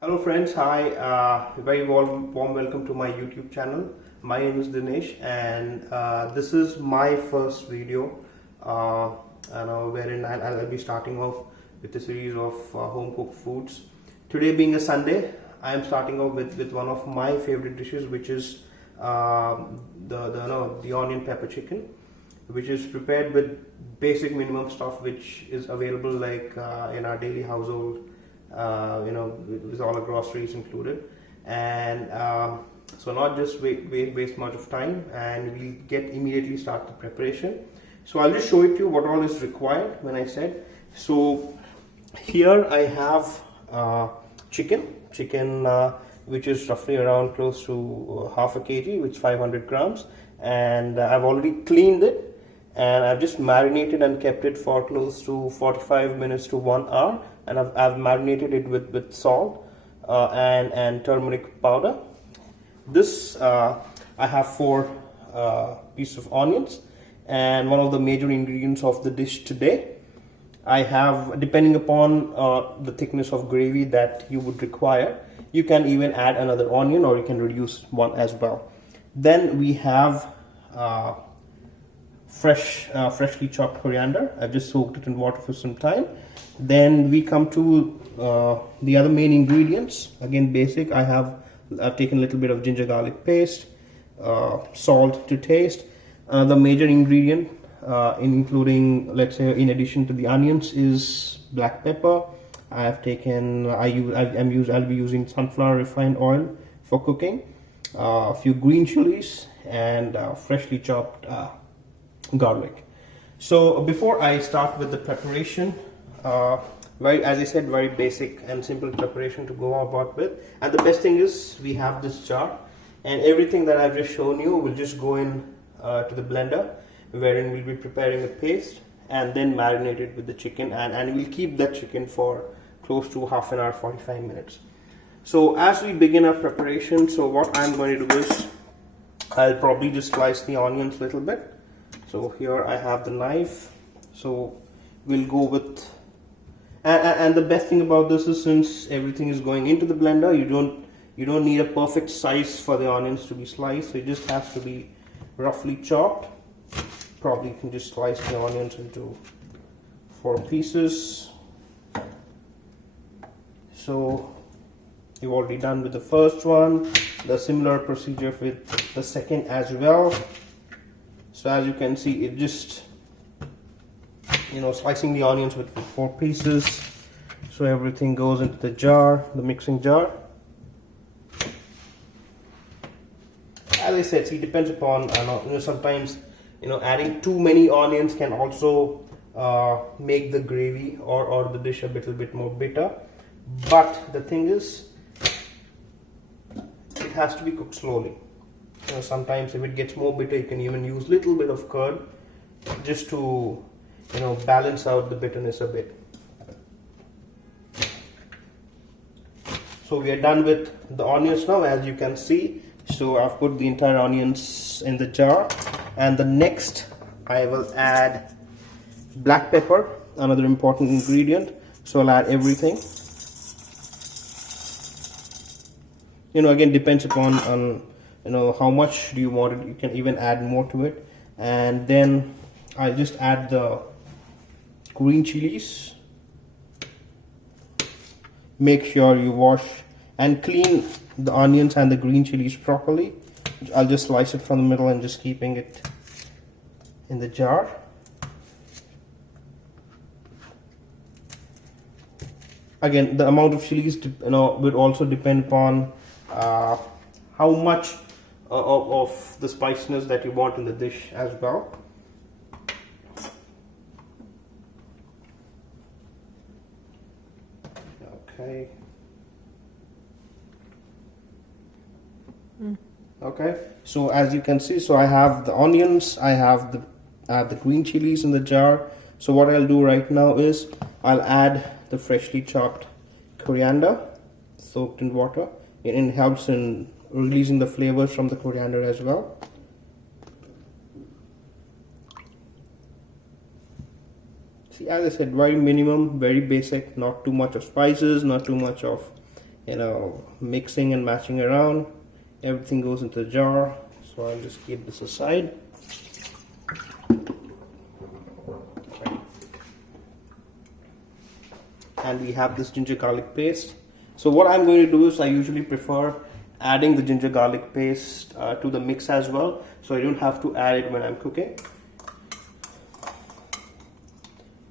Hello friends, hi, very warm welcome to my YouTube channel. My name is Dinesh and this is my first video wherein I'll be starting off with a series of home cooked foods. Today being a Sunday, I am starting off with one of my favorite dishes, which is the onion pepper chicken, which is prepared with basic minimum stuff which is available like in our daily household, with all the groceries included. And so not just waste much of time, and we'll get immediately start the preparation. So I'll just show it to you what all is required when I said. So here I have chicken which is roughly around close to half a kg, which is 500 grams, and I've already cleaned it and I've just marinated and kept it for close to 45 minutes to 1 hour, and I've marinated it with salt and turmeric powder. This I have 4 pieces of onions, and one of the major ingredients of the dish today. I have, depending upon the thickness of gravy that you would require, you can even add another onion or you can reduce one as well. Then we have freshly chopped coriander. I've just soaked it in water for some time. Then we come to the other main ingredients. Again, basic. I've taken a little bit of ginger garlic paste, salt to taste. The major ingredient, including, let's say, in addition to the onions, is black pepper. I'll be using sunflower refined oil for cooking. A few green chilies and freshly chopped garlic. So before I start with the preparation, as I said, very basic and simple preparation to go about with. And the best thing is we have this jar, and everything that I've just shown you will just go in to the blender, wherein we'll be preparing a paste and then marinate it with the chicken, and we'll keep that chicken for close to half an hour, 45 minutes. So as we begin our preparation, so what I'm going to do is I'll probably just slice the onions a little bit. So here I have the knife, so we'll go with, and the best thing about this is, since everything is going into the blender, you don't need a perfect size for the onions to be sliced. It just has to be roughly chopped. Probably you can just slice the onions into 4 pieces. So you've already done with the first one. The similar procedure with the second as well. So as you can see, it just, slicing the onions with 4 pieces. So everything goes into the jar, the mixing jar. As I said, see, it depends upon, sometimes, adding too many onions can also make the gravy or the dish a little bit more bitter. But the thing is, it has to be cooked slowly. Sometimes if it gets more bitter, you can even use little bit of curd just to balance out the bitterness a bit. So we are done with the onions now, as you can see. So I've put the entire onions in the jar, and the next I will add black pepper, another important ingredient. So I'll add everything. Again, depends upon how much do you want it. You can even add more to it. And then I'll just add the green chilies. Make sure you wash and clean the onions and the green chilies properly. I'll just slice it from the middle and just keeping it in the jar. Again, the amount of chilies would also depend upon how much of the spiciness that you want in the dish as well. Okay. Okay, so as you can see, so I have the onions, I have the green chilies in the jar. So what I'll do right now is I'll add the freshly chopped coriander soaked in water. It helps in releasing the flavors from the coriander as well. See, as I said, very minimum, very basic, not too much of spices, not too much of mixing and matching around. Everything goes into the jar, so I'll just keep this aside. And we have this ginger garlic paste. So what I'm going to do is I usually prefer adding the ginger garlic paste to the mix as well, so I don't have to add it when I'm cooking.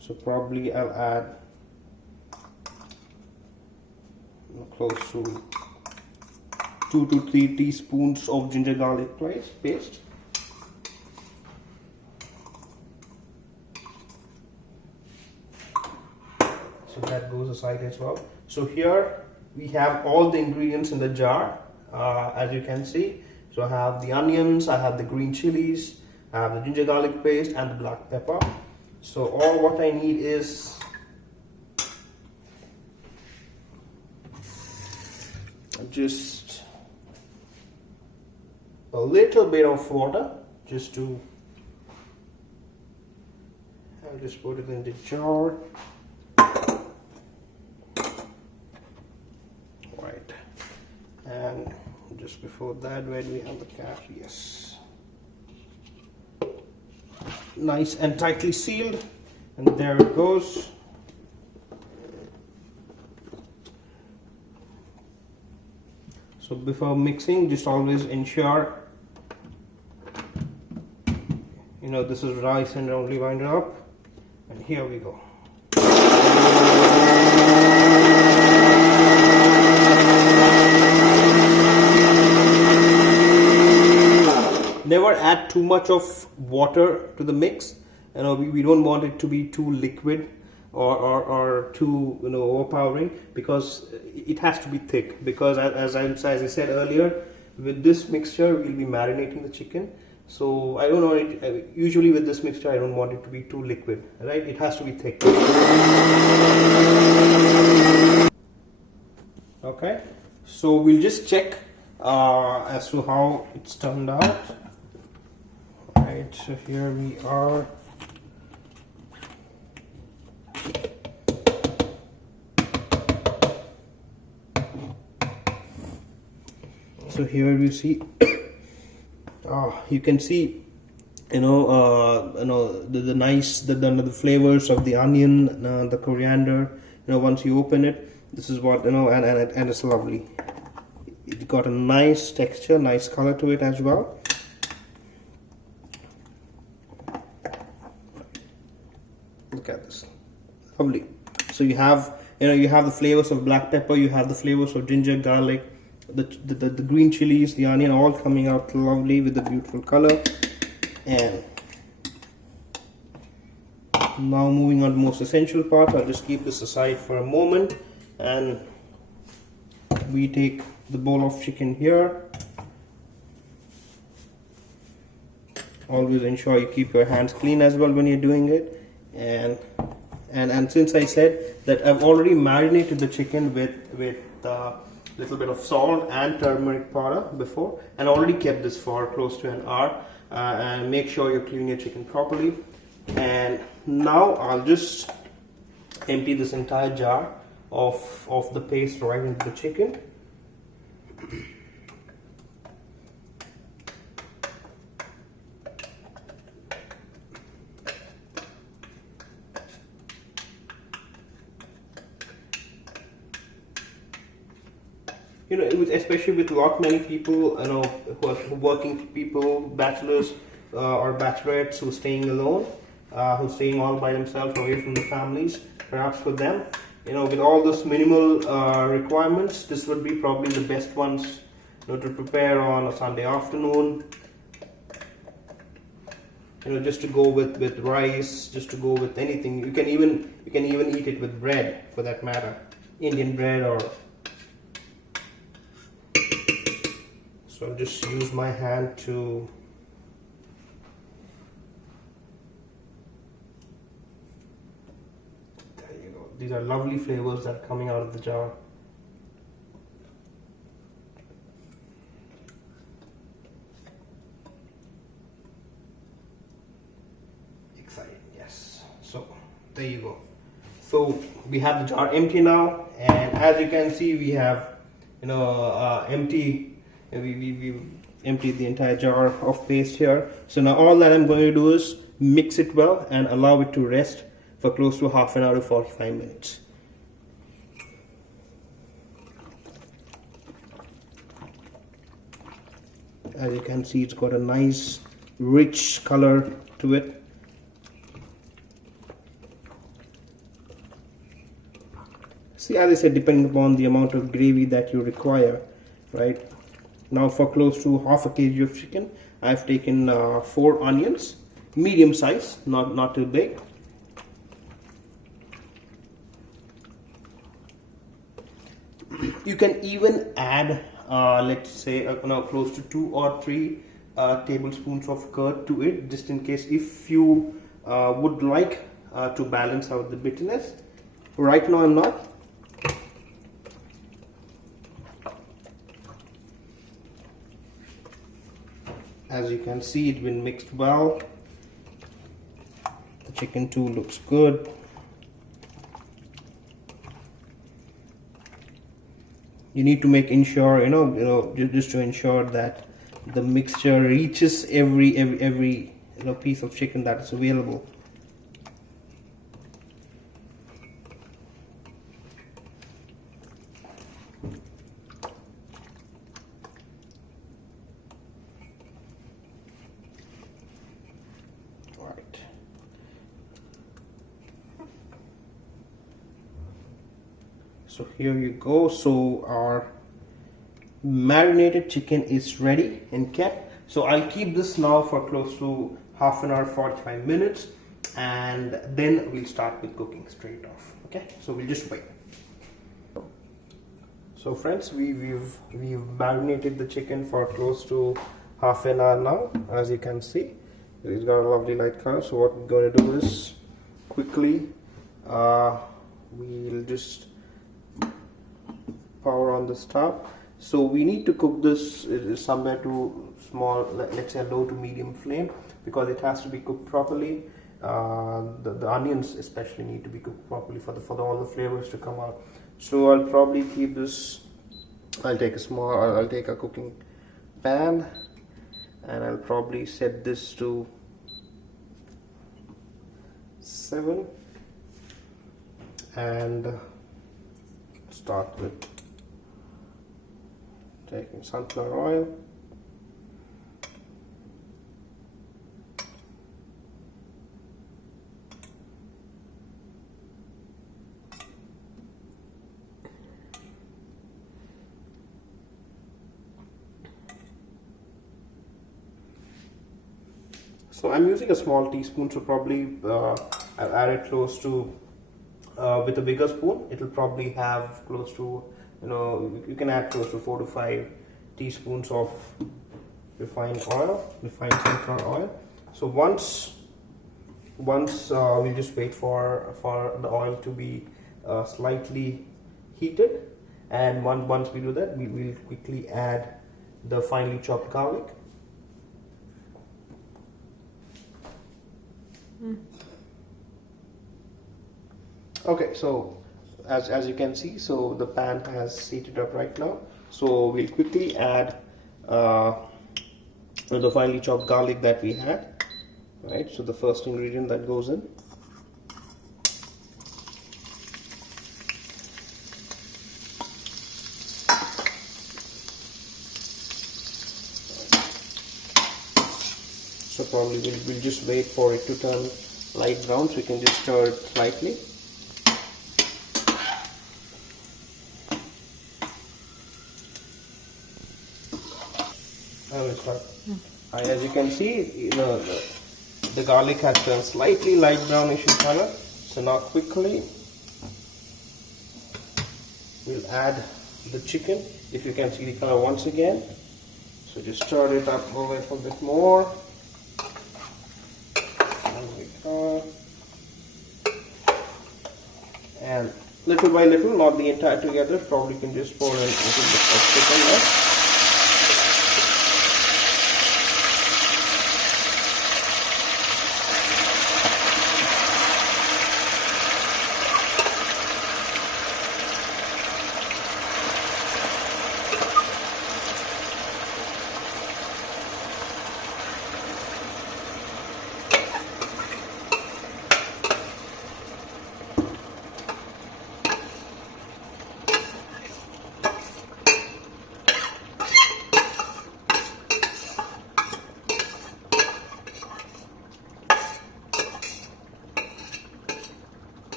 So probably I'll add close to 2 to 3 teaspoons of ginger garlic paste. So that goes aside as well. So here we have all the ingredients in the jar, as you can see. So I have the onions, I have the green chilies, I have the ginger garlic paste and the black pepper. So all what I need is just a little bit of water, just to, I'll just put it in the jar. Right, and just before that, where do we have the cap? Yes, nice and tightly sealed, and there it goes. So before mixing, just always ensure, this is rice and roundly wind it up, and here we go. Never add too much of water to the mix. We don't want it to be too liquid or too overpowering, because it has to be thick, because as I said earlier, with this mixture we'll be marinating the chicken. So I don't want it, usually with this mixture I don't want it to be too liquid, right? It has to be thick. Okay, so we'll just check as to how it's turned out. Right, so here we are. So here you see, you can see, the nice, the flavors of the onion, the coriander. Once you open it, this is what and it's lovely. It got a nice texture, nice color to it as well. Look at this, lovely. So you have the flavors of black pepper, you have the flavors of ginger, garlic, the green chilies, the onion, all coming out lovely with the beautiful color. And now moving on to the most essential part, I'll just keep this aside for a moment, and we take the bowl of chicken here. Always ensure you keep your hands clean as well when you're doing it. And since I said that I've already marinated the chicken with little bit of salt and turmeric powder before, and already kept this for close to an hour, and make sure you clean your chicken properly. And now I'll just empty this entire jar of the paste right into the chicken. Especially with many people, who are working people, bachelors or bachelorettes who are staying alone, who are staying all by themselves away from the families. Perhaps for them, with all those minimal requirements, this would be probably the best ones to prepare on a Sunday afternoon. Just to go with rice, just to go with anything. You can even eat it with bread, for that matter, Indian bread or. So I'll just use my hand to there you go. These are lovely flavors that are coming out of the jar. Exciting, yes. So there you go. So we have the jar empty now, and as you can see, we have empty. We emptied the entire jar of paste here. So now all that I'm going to do is mix it well and allow it to rest for close to half an hour to 45 minutes. As you can see, it's got a nice rich color to it. See, as I said, depending upon the amount of gravy that you require, right? Now for close to half a kg of chicken, I've taken 4 onions, medium size, not too big. You can even add, let's say, close to 2 or 3 tablespoons of curd to it, just in case if you would like to balance out the bitterness. Right now I'm not. As you can see, it's been mixed well. The chicken too looks good. You need to make ensure, just to ensure that the mixture reaches every piece of chicken that is available. So here you go. So our marinated chicken is ready and kept. So I'll keep this now for close to half an hour, 45 minutes, and then we'll start with cooking straight off. Okay, so we'll just wait. So friends, we've marinated the chicken for close to half an hour now. As you can see, it's got a lovely light color. So what we're going to do is quickly we'll just power on the stove. So we need to cook this somewhere to small, let's say low to medium flame, because it has to be cooked properly. The onions especially need to be cooked properly for all the flavors to come out. So I'll probably keep this, I'll take a cooking pan, and I'll probably set this to 7 and start with taking sunflower oil. So I'm using a small teaspoon, so probably I've added close to, with a bigger spoon, it'll probably have close to, you can add close to 4 to 5 teaspoons of refined sunflower oil. So once we'll just wait for the oil to be slightly heated, and once we do that, we will quickly add the finely chopped garlic. Okay, so as you can see, so the pan has heated up right now. So we'll quickly add the finely chopped garlic that we had. Right, so the first ingredient that goes in. So probably we'll just wait for it to turn light brown, so we can just stir it slightly. I will start. As you can see, the garlic has turned slightly light brownish in color. So now quickly we'll add the chicken. If you can see the color once again, so just stir it up over a bit more. And little by little, not the entire together, probably can just pour in a little bit of chicken there.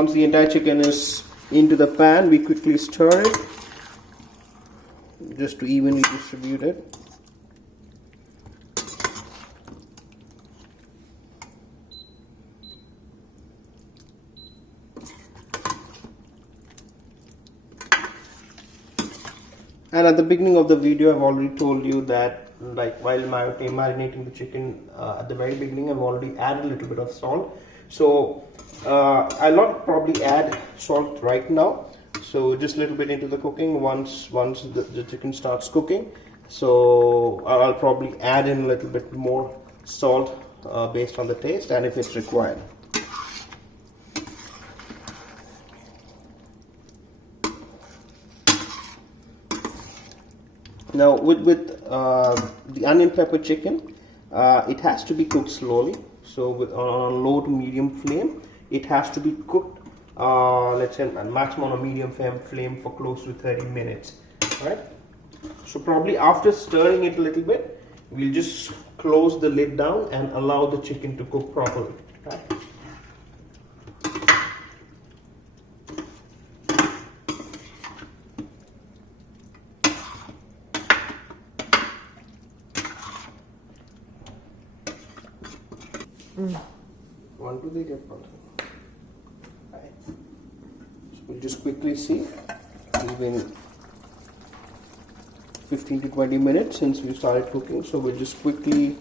once the entire chicken is into the pan, we quickly stir it just to evenly distribute it. And at the beginning of the video, I've already told you that, like, while marinating the chicken at the very beginning, I've already added a little bit of salt. So I'll not probably add salt right now. So just a little bit into the cooking once the chicken starts cooking. So I'll probably add in a little bit more salt based on the taste and if it's required. Now with the onion pepper chicken, it has to be cooked slowly. So on a low to medium flame, it has to be cooked, let's say maximum on a medium flame for close to 30 minutes. Right? So probably after stirring it a little bit, we'll just close the lid down and allow the chicken to cook properly. Right? One, two, three, right. So we'll just quickly see, even 15 to 20 minutes since we started cooking. So we'll just quickly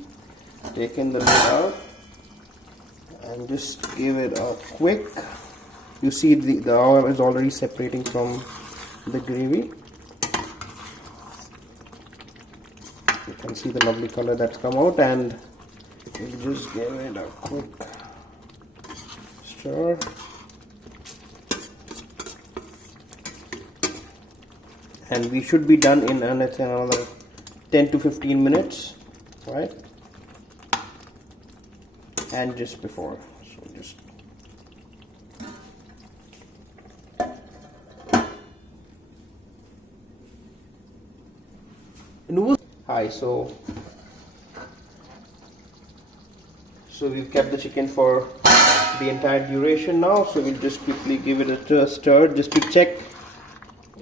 take in the lid out and just give it a quick. You see the oil is already separating from the gravy. You can see the lovely color that's come out, and we'll just give it a quick stir. And we should be done in let's say another 10 to 15 minutes, right? And just before, so just hi. So we've kept the chicken for the entire duration now. So we'll just quickly give it a stir just to check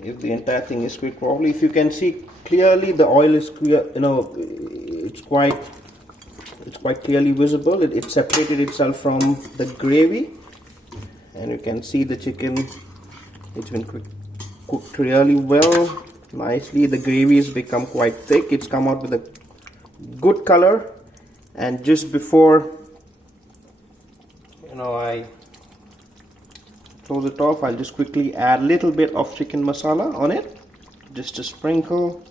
if the entire thing is cooked properly. If you can see clearly, the oil is clear, it's quite clearly visible. It separated itself from the gravy, and you can see the chicken, it's been cooked really well, nicely. The gravy has become quite thick. It's come out with a good color. And just before I close it off, I'll just quickly add a little bit of chicken masala on it, just a sprinkle.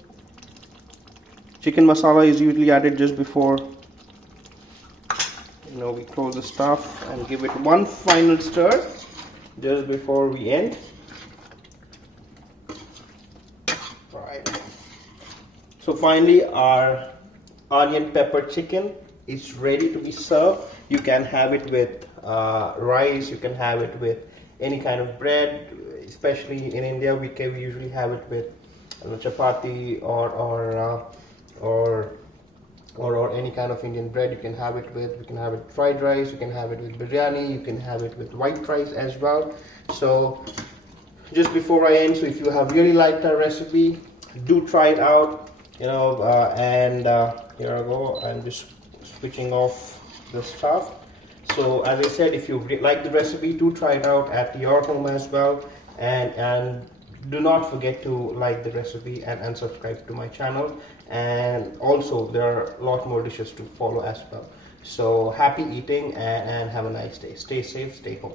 Chicken masala is usually added just before we close the stuff, and give it one final stir just before we end. Right. So finally, our onion pepper chicken is ready to be served. You can have it with rice, you can have it with any kind of bread. Especially in India, we usually have it with chapati or any kind of Indian bread. You can have it with, fried rice, you can have it with biryani, you can have it with white rice as well. So just before I end, so if you have really liked our recipe, do try it out. And here I go. I'm just switching off the stuff. So as I said, if you like the recipe, do try it out at your home as well, and do not forget to like the recipe and subscribe to my channel. And also there are a lot more dishes to follow as well. So happy eating and have a nice day. Stay safe, stay home.